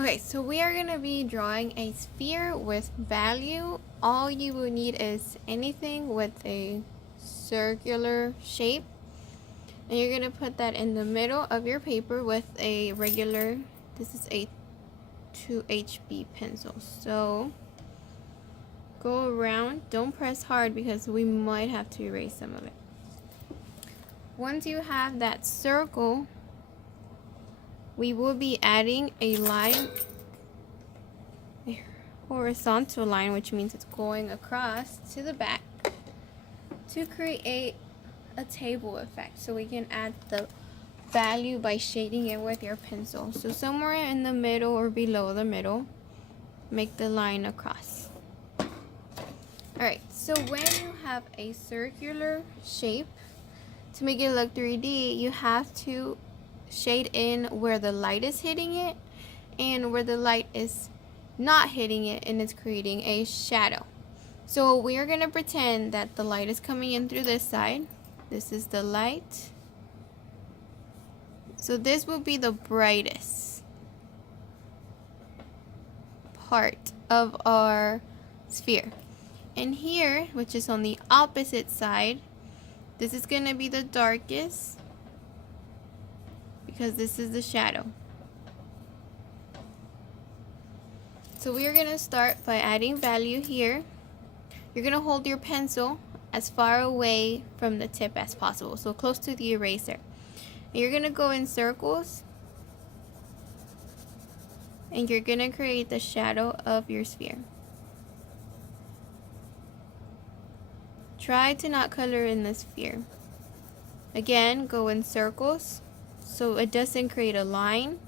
Okay, so we are going to be drawing a sphere with value. All you will need is anything with a circular shape. And you're going to put that in the middle of your paper with a regular, this is a 2HB pencil. So go around, don't press hard because we might have to erase some of it. Once you have that circle, we will be adding a line, a horizontal line, which means it's going across to the back to create a table effect. So we can add the value by shading it with your pencil. So somewhere in the middle or below the middle, make the line across. Alright, so when you have a circular shape, to make it look 3D, you have to shade in where the light is hitting it and where the light is not hitting it, and it's creating a shadow. So we are going to pretend that the light is coming in through this side. This is the light. So this will be the brightest part of our sphere. And here, which is on the opposite side, this is going to be the darkest because this is the shadow. So we are going to start by adding value here. You're going to hold your pencil as far away from the tip as possible, so close to the eraser. And you're going to go in circles, and you're going to create the shadow of your sphere. Try to not color in the sphere. Again, go in circles so it doesn't create a line,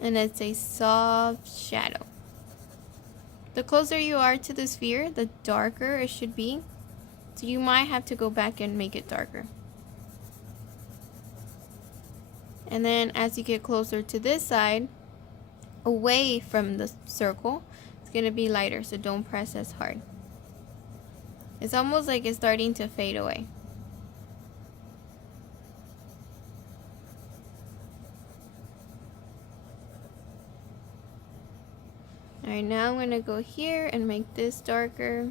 and it's a soft shadow. The closer you are to the sphere, the darker it should be. So you might have to go back and make it darker. And then as you get closer to this side, away from the circle, it's going to be lighter, so don't press as hard. It's almost like it's starting to fade away. Alright, now I'm going to go here and make this darker.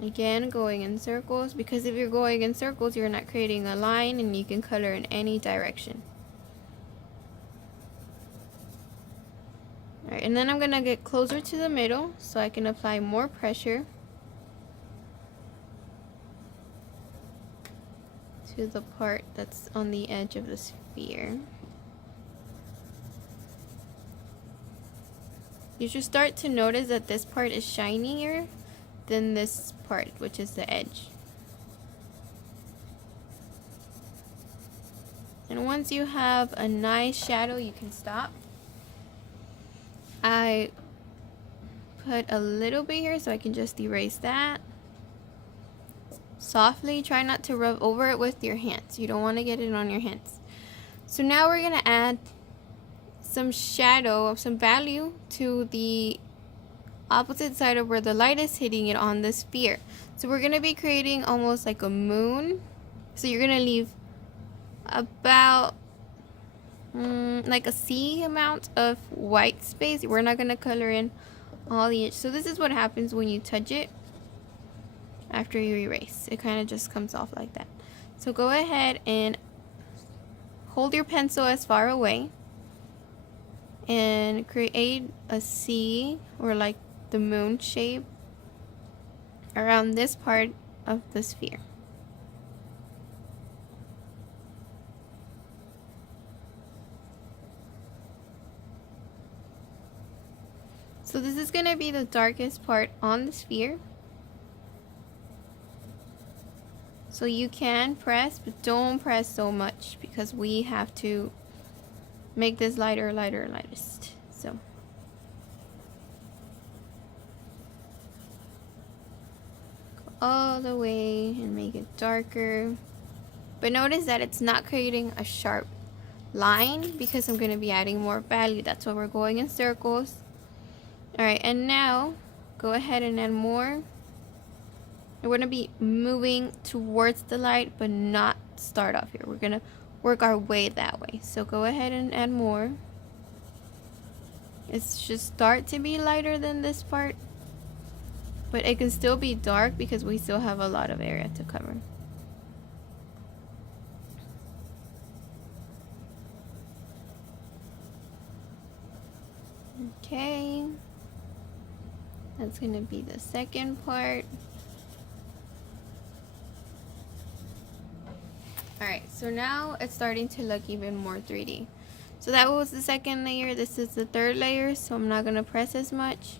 Again, going in circles, because if you're going in circles, you're not creating a line and you can color in any direction. Alright, and then I'm going to get closer to the middle so I can apply more pressure to the part that's on the edge of the sphere. You should start to notice that this part is shinier than this part, which is the edge. And once you have a nice shadow, you can stop. I put a little bit here so I can just erase that. Softly, try not to rub over it with your hands. You don't want to get it on your hands. So now we're going to add some shadow, some value to the opposite side of where the light is hitting it on the sphere. So we're going to be creating almost like a moon. So you're going to leave about like a C amount of white space. We're not going to color in all the edge. So this is what happens when you touch it after you erase. It kind of just comes off like that. So go ahead and hold your pencil as far away and create a C, or like the moon shape, around this part of the sphere. So this is going to be the darkest part on the sphere. So you can press, but don't press so much because we have to make this lighter, lightest. So go all the way and make it darker. But notice that it's not creating a sharp line because I'm going to be adding more value. That's why we're going in circles. Alright, and now go ahead and add more. We're going to be moving towards the light, but not start off here. We're going to work our way that way. So go ahead and add more. It should start to be lighter than this part, but it can still be dark because we still have a lot of area to cover. Okay, that's gonna be the second part. Alright, so now it's starting to look even more 3D. So that was the second layer. This is the third layer, so I'm not gonna press as much.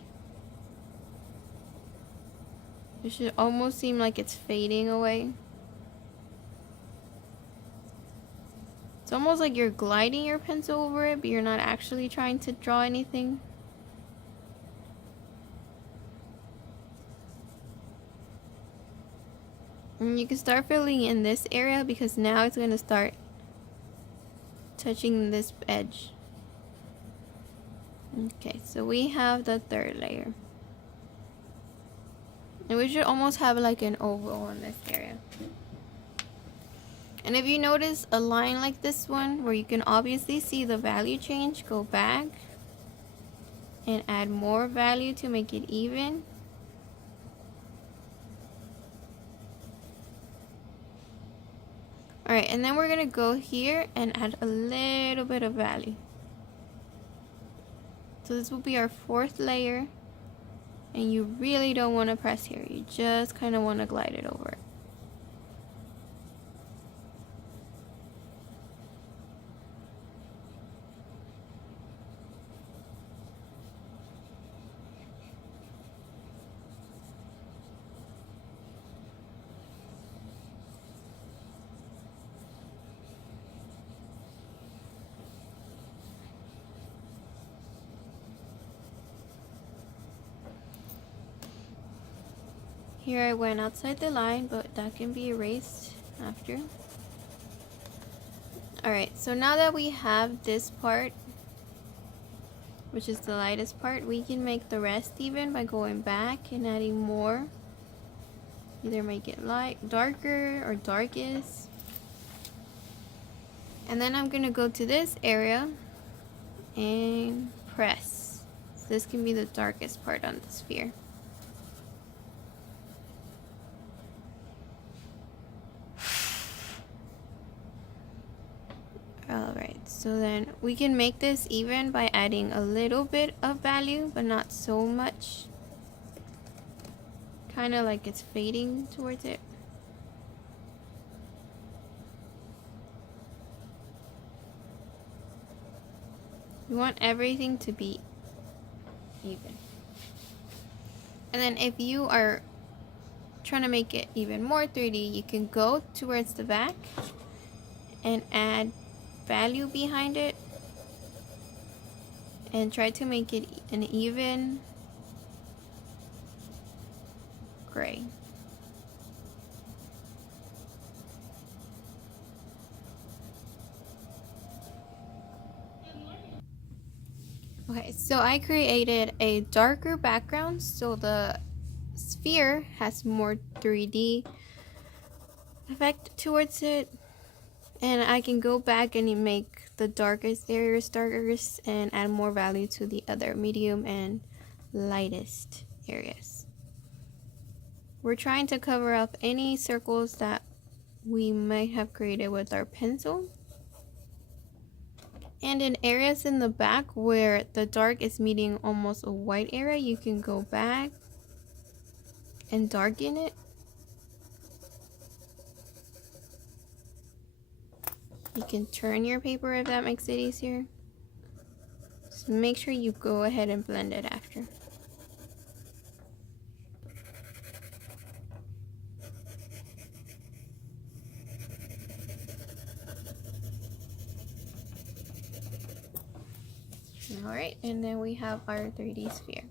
It should almost seem like it's fading away. It's almost like you're gliding your pencil over it, but you're not actually trying to draw anything. And you can start filling in this area because now it's going to start touching this edge. Okay, so we have the third layer. And we should almost have like an oval in this area. And if you notice a line like this one where you can obviously see the value change, go back and add more value to make it even. Alright, and then we're going to go here and add a little bit of value. So this will be our fourth layer. And you really don't want to press here. You just kind of want to glide it over it. Here I went outside the line, but that can be erased after. Alright, so now that we have this part, which is the lightest part, we can make the rest even by going back and adding more. Either make it light, darker, or darkest. And then I'm going to go to this area and press. So this can be the darkest part on the sphere. Alright, so then we can make this even by adding a little bit of value, but not so much. Kind of like it's fading towards it. We want everything to be even. And then if you are trying to make it even more 3D, you can go towards the back and add value behind it and try to make it an even gray. Okay, so I created a darker background so the sphere has more 3D effect towards it. And I can go back and make the darkest areas darker and add more value to the other medium and lightest areas. We're trying to cover up any circles that we might have created with our pencil. And in areas in the back where the dark is meeting almost a white area, you can go back and darken it. You can turn your paper if that makes it easier. Just make sure you go ahead and blend it after. Alright, and then we have our 3D sphere.